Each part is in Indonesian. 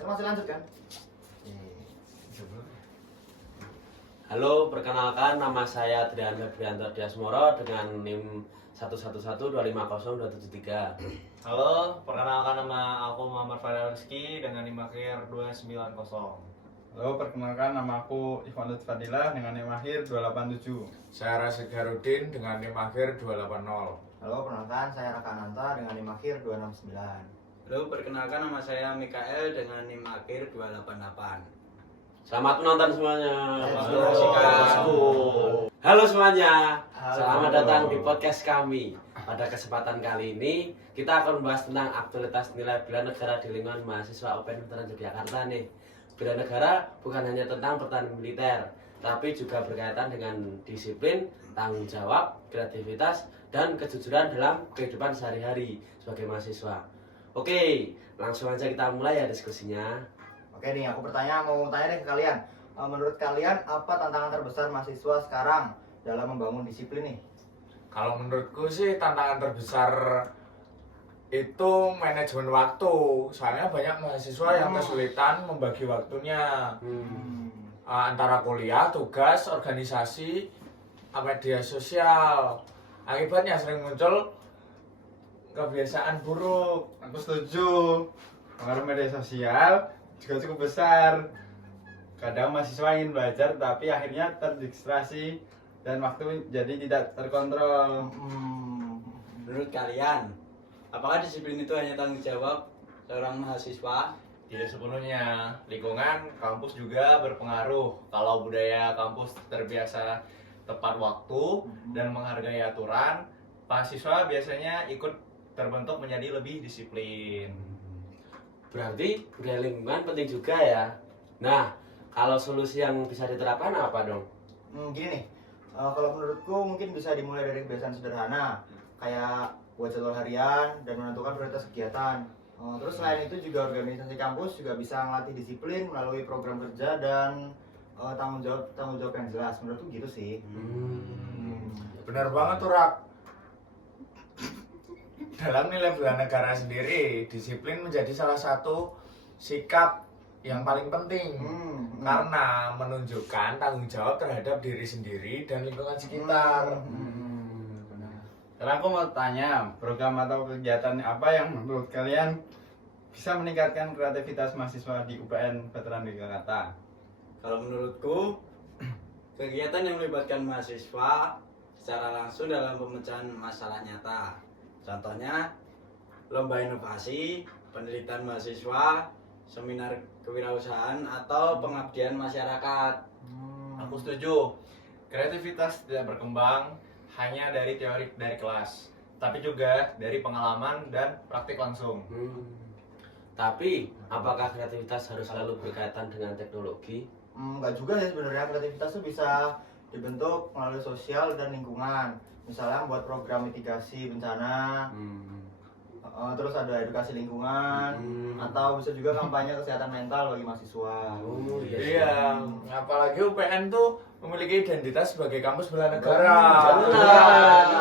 Masih lanjut kan? Halo, perkenalkan nama saya Adrian Febrianto Diasmoro dengan NIM 111250273. Halo, perkenalkan nama aku Muhammad Fadal Rizky dengan NIM akhir 290. Halo, perkenalkan nama aku Ikhwan Fadilah dengan NIM akhir 287. Saya Rasid Garudin dengan NIM akhir 280. Halo, perkenalkan saya Raka Ananta dengan NIM akhir 269. Halo, perkenalkan nama saya Mikael dengan NIM akhir 288. Selamat menonton semuanya. Halo. Halo semuanya. Halo. Selamat datang di podcast kami. Pada kesempatan kali ini kita akan membahas tentang aktualitas nilai bela negara di lingkungan mahasiswa UPN Veteran Yogyakarta nih. Bela negara bukan hanya tentang pertahanan militer, tapi juga berkaitan dengan disiplin, tanggung jawab, kreativitas, dan kejujuran dalam kehidupan sehari-hari sebagai mahasiswa. Oke, langsung aja kita mulai ya diskusinya. Oke nih, aku mau tanya deh ke kalian. Menurut kalian apa tantangan terbesar mahasiswa sekarang dalam membangun disiplin nih? Kalau menurutku sih tantangan terbesar itu manajemen waktu. Soalnya banyak mahasiswa yang kesulitan membagi waktunya antara kuliah, tugas, organisasi, media sosial. Akibatnya sering muncul kebiasaan buruk. Aku setuju. Pengaruh media sosial juga cukup besar. Kadang mahasiswa ingin belajar tapi akhirnya terdistraksi dan waktu jadi tidak terkontrol. Menurut kalian, apakah disiplin itu hanya tanggung jawab seorang mahasiswa? Tidak sepenuhnya, lingkungan kampus juga berpengaruh. Kalau budaya kampus terbiasa tepat waktu dan menghargai aturan, mahasiswa biasanya ikut terbentuk menjadi lebih disiplin. Berarti budaya lingkungan penting juga ya. Nah, kalau solusi yang bisa diterapkan apa dong? Gini nih, kalau menurutku mungkin bisa dimulai dari kebiasaan sederhana, kayak buat jadwal harian dan menentukan prioritas kegiatan. Terus selain itu juga organisasi kampus juga bisa melatih disiplin melalui program kerja dan tanggung jawab yang jelas. Menurutku gitu sih. Benar banget tuh, Rak. Dalam nilai bela negara sendiri, disiplin menjadi salah satu sikap yang paling penting karena menunjukkan tanggung jawab terhadap diri sendiri dan lingkungan sekitar. Sekarang aku mau tanya, program atau kegiatan apa yang menurut kalian bisa meningkatkan kreativitas mahasiswa di UPN Veteran Yogyakarta? Kalau menurutku, kegiatan yang melibatkan mahasiswa secara langsung dalam pemecahan masalah nyata. Contohnya, lomba inovasi, penelitian mahasiswa, seminar kewirausahaan, atau pengabdian masyarakat. Aku setuju, kreativitas tidak berkembang hanya dari teori dari kelas, tapi juga dari pengalaman dan praktik langsung. Tapi, apakah kreativitas harus selalu berkaitan dengan teknologi? Enggak juga sih sebenarnya, kreativitas tuh bisa dibentuk melalui sosial dan lingkungan. Misalnya buat program mitigasi bencana, terus ada edukasi lingkungan, atau bisa juga kampanye kesehatan mental bagi mahasiswa. Iya, apalagi UPN tuh memiliki identitas sebagai kampus bela negara.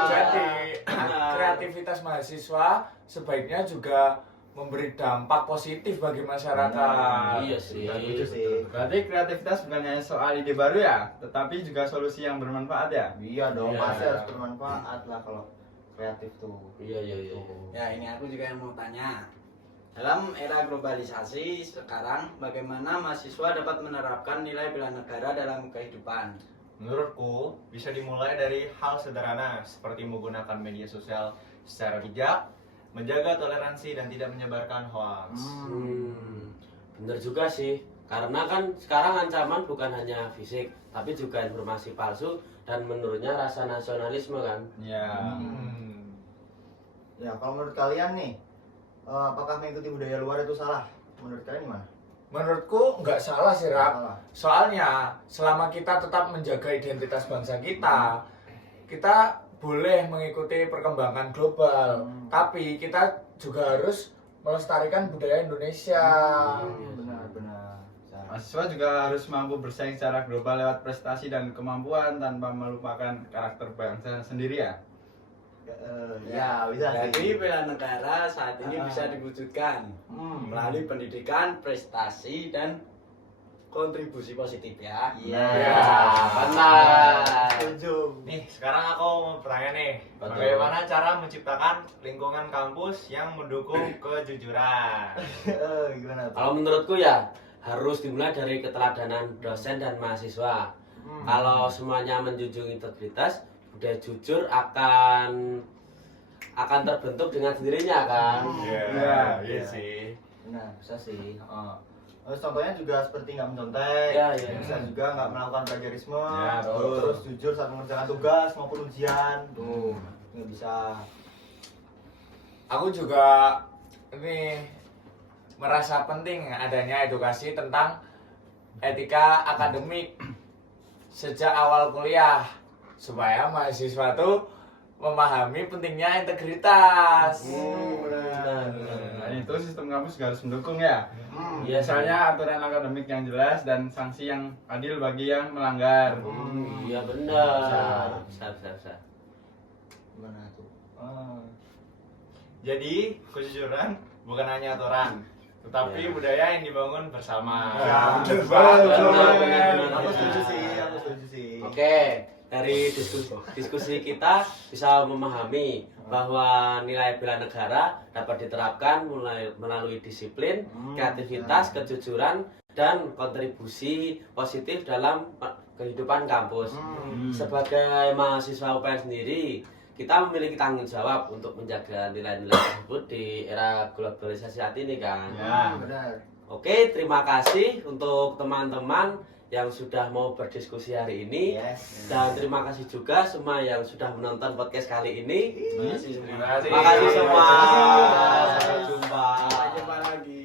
Jadi, kreativitas mahasiswa sebaiknya juga memberi dampak positif bagi masyarakat. Iya sih. Gitu sih. Berarti kreativitas bukan hanya soal ide baru ya, tetapi juga solusi yang bermanfaat ya? Iya dong, Iya. pasti harus bermanfaat lah kalau kreatif tuh. Iya. Ya, ini aku juga yang mau tanya. Dalam era globalisasi sekarang, bagaimana mahasiswa dapat menerapkan nilai bela negara dalam kehidupan? Menurutku, bisa dimulai dari hal sederhana seperti menggunakan media sosial secara bijak, menjaga toleransi dan tidak menyebarkan hoax. Bener juga sih. Karena kan sekarang ancaman bukan hanya fisik, tapi juga informasi palsu dan menurunnya rasa nasionalisme kan. Ya. Ya, kalau menurut kalian nih, apakah mengikuti budaya luar itu salah? Menurut kalian gimana? Menurutku nggak salah sih, Rak. Salah. Soalnya selama kita tetap menjaga identitas bangsa kita, kita boleh mengikuti perkembangan global, tapi kita juga harus melestarikan budaya Indonesia. Benar. Mahasiswa juga harus mampu bersaing secara global lewat prestasi dan kemampuan tanpa melupakan karakter bangsa sendiri ya. Ya, bisa sih. Jadi bela negara saat ini bisa diwujudkan melalui pendidikan, prestasi, dan kontribusi positif ya. Iya. Ya, benar. Setuju. Nih, sekarang aku mau bertanya nih, Betul. bagaimana cara menciptakan lingkungan kampus yang mendukung kejujuran? Gimana tuh? Kalau menurutku ya harus dimulai dari keteladanan dosen dan mahasiswa. Kalau semuanya menjunjung integritas, budaya jujur akan terbentuk dengan sendirinya kan. Iya sih. Nah, bisa sih. Terus contohnya juga seperti nggak mencontek, Ya, ya. bisa juga nggak melakukan plagiarisme, Ya, betul. terus jujur saat mengerjakan tugas maupun ujian, tuh nggak bisa. Aku juga ini merasa penting adanya edukasi tentang etika akademik sejak awal kuliah supaya mahasiswa tuh memahami pentingnya integritas. Nah, itu sistem kampus juga harus mendukung ya. Iya, Misalnya aturan akademik yang jelas dan sanksi yang adil bagi yang melanggar. Iya benar. Bisa. Gimana tuh? Jadi, kejujuran bukan hanya aturan, tetapi Ya. budaya yang dibangun bersama. Ya, bener banget. Aku setuju sih. Oke, dari diskusi kita bisa memahami bahwa nilai bela negara dapat diterapkan melalui disiplin, kreativitas, kejujuran, dan kontribusi positif dalam kehidupan kampus. Sebagai mahasiswa UPN sendiri, kita memiliki tanggung jawab untuk menjaga nilai-nilai tersebut di era globalisasi saat ini kan. Ya. Benar. Oke, terima kasih untuk teman-teman yang sudah mau berdiskusi hari ini. Yes. Dan terima kasih juga semua yang sudah menonton podcast kali ini. Terima kasih. Terima kasih semua. Terima kasih. Sampai jumpa. Sampai jumpa lagi.